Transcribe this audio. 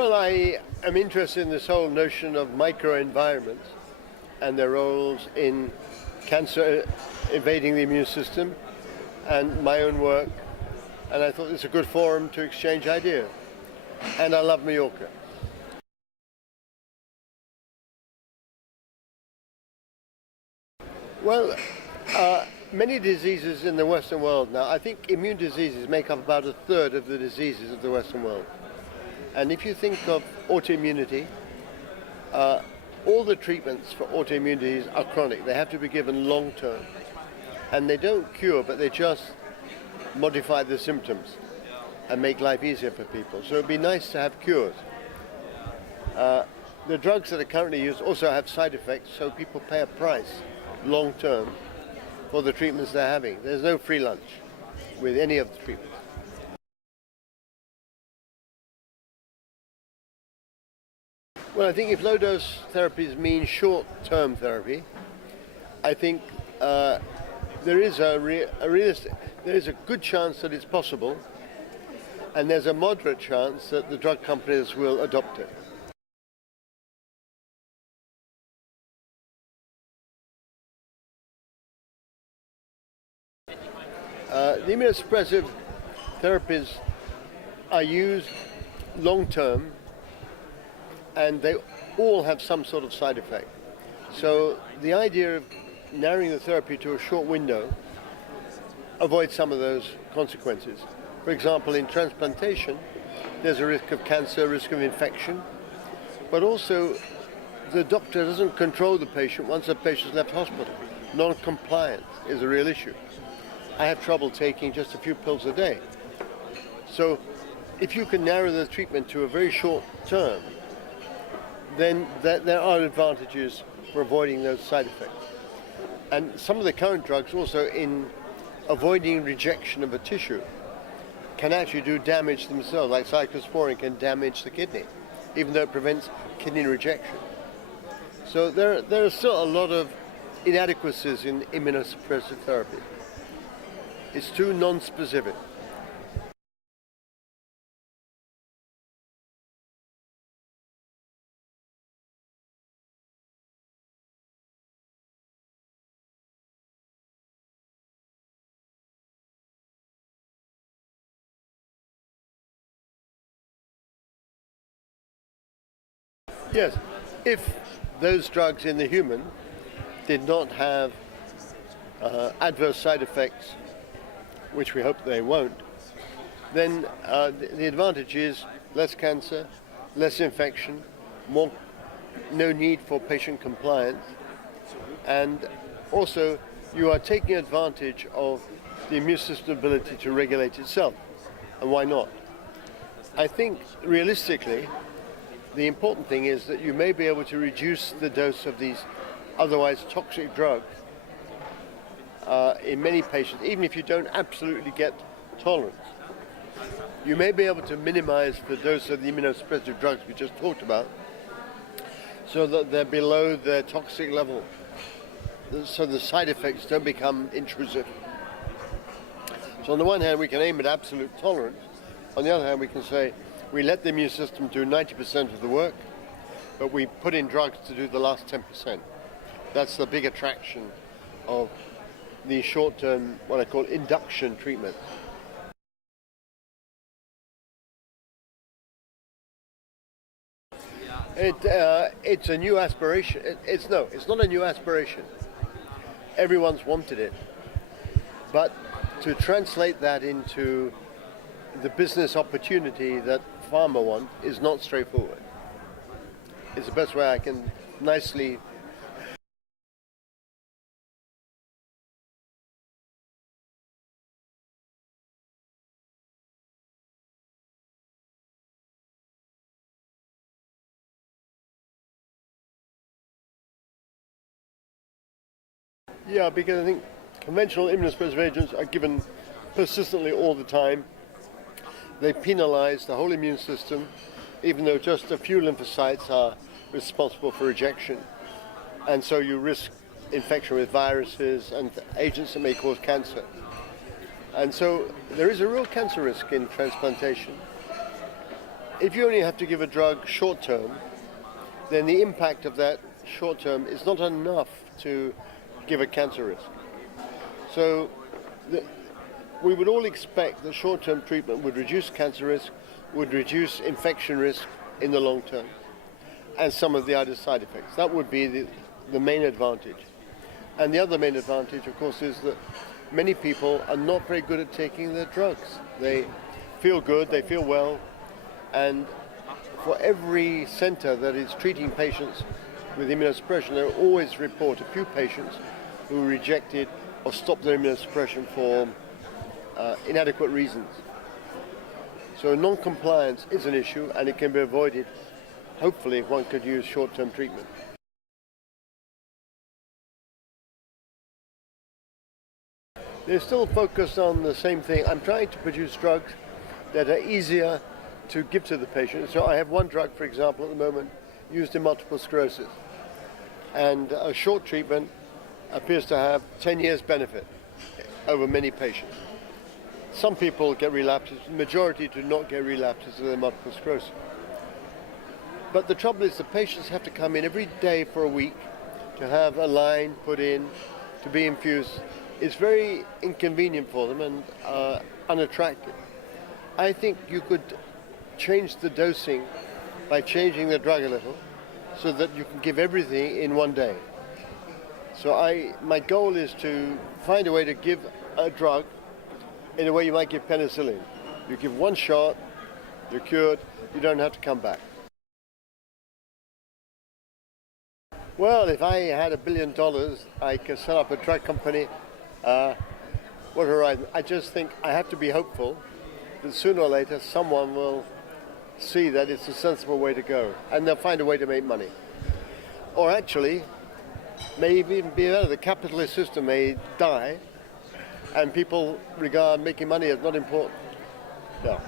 Well, I am interested in this whole notion of microenvironments and their roles in cancer invading the immune system and my own work. And I thought it's a good forum to exchange ideas. And I love Mallorca. Well, many diseases in the Western world now, I think immune diseases make up about a third of the diseases of the Western world. And if you think of autoimmunity, all the treatments for autoimmunities are chronic. They have to be given long term. And they don't cure, but they just modify the symptoms and make life easier for people. So it'd be nice to have cures. The drugs that are currently used also have side effects, so people pay a price long term for the treatments they're having. There's no free lunch with any of the treatments. Well, I think if low-dose therapies mean short-term therapy, I think there is a good chance that it's possible, and there's a moderate chance that the drug companies will adopt it. The immunosuppressive therapies are used long-term, and they all have some sort of side effect. So the idea of narrowing the therapy to a short window avoids some of those consequences. For example, in transplantation, there's a risk of cancer, risk of infection, but also the doctor doesn't control the patient once the patient's left hospital. Non-compliance is a real issue. I have trouble taking just a few pills a day. So if you can narrow the treatment to a very short term, then there are advantages for avoiding those side effects. And some of the current drugs also, in avoiding rejection of a tissue, can actually do damage themselves, like cyclosporine can damage the kidney, even though it prevents kidney rejection. So there are still a lot of inadequacies in immunosuppressive therapy. It's too non-specific. Yes, if those drugs in the human did not have adverse side effects, which we hope they won't, then the advantage is less cancer, less infection, no need for patient compliance, and also you are taking advantage of the immune system ability to regulate itself, and why not? I think realistically, the important thing is that you may be able to reduce the dose of these otherwise toxic drugs in many patients, even if you don't absolutely get tolerance. You may be able to minimize the dose of the immunosuppressive drugs we just talked about so that they're below their toxic level, so the side effects don't become intrusive. So on the one hand, we can aim at absolute tolerance. On the other hand, we can say we let the immune system do 90% of the work, but we put in drugs to do the last 10%. That's the big attraction of the short-term, what I call induction treatment. It's a new aspiration. It's not a new aspiration. Everyone's wanted it. But to translate that into the business opportunity that pharma want is not straightforward. It's the best way I can nicely. Yeah, because I think conventional immunosuppressive agents are given persistently all the time. They penalize the whole immune system, even though just a few lymphocytes are responsible for rejection. And so you risk infection with viruses and agents that may cause cancer. And so there is a real cancer risk in transplantation. if you only have to give a drug short term, then the impact of that short term is not enough to give a cancer risk. So we would all expect that short-term treatment would reduce cancer risk, would reduce infection risk in the long term, and some of the other side effects. That would be the main advantage. And the other main advantage, of course, is that many people are not very good at taking their drugs. They feel good, they feel well, and for every center that is treating patients with immunosuppression, there always report a few patients who rejected or stopped their immunosuppression for inadequate reasons. So non-compliance is an issue, and it can be avoided, hopefully, if one could use short-term treatment. They're still focused on the same thing. I'm trying to produce drugs that are easier to give to the patient. So I have one drug, for example, at the moment, used in multiple sclerosis. And a short treatment appears to have 10 years benefit over many patients. Some people get relapses, the majority do not get relapses of their multiple sclerosis. But the trouble is the patients have to come in every day for a week to have a line put in, to be infused. It's very inconvenient for them and unattractive. I think you could change the dosing by changing the drug a little so that you can give everything in one day. So my goal is to find a way to give a drug in a way you might give penicillin. You give one shot, you're cured, you don't have to come back. Well, if I had $1 billion, I could set up a drug company. What horizon? I just think I have to be hopeful that sooner or later someone will see that it's a sensible way to go, and they'll find a way to make money. Or actually, maybe even be better, the capitalist system may die, and people regard making money as not important. No.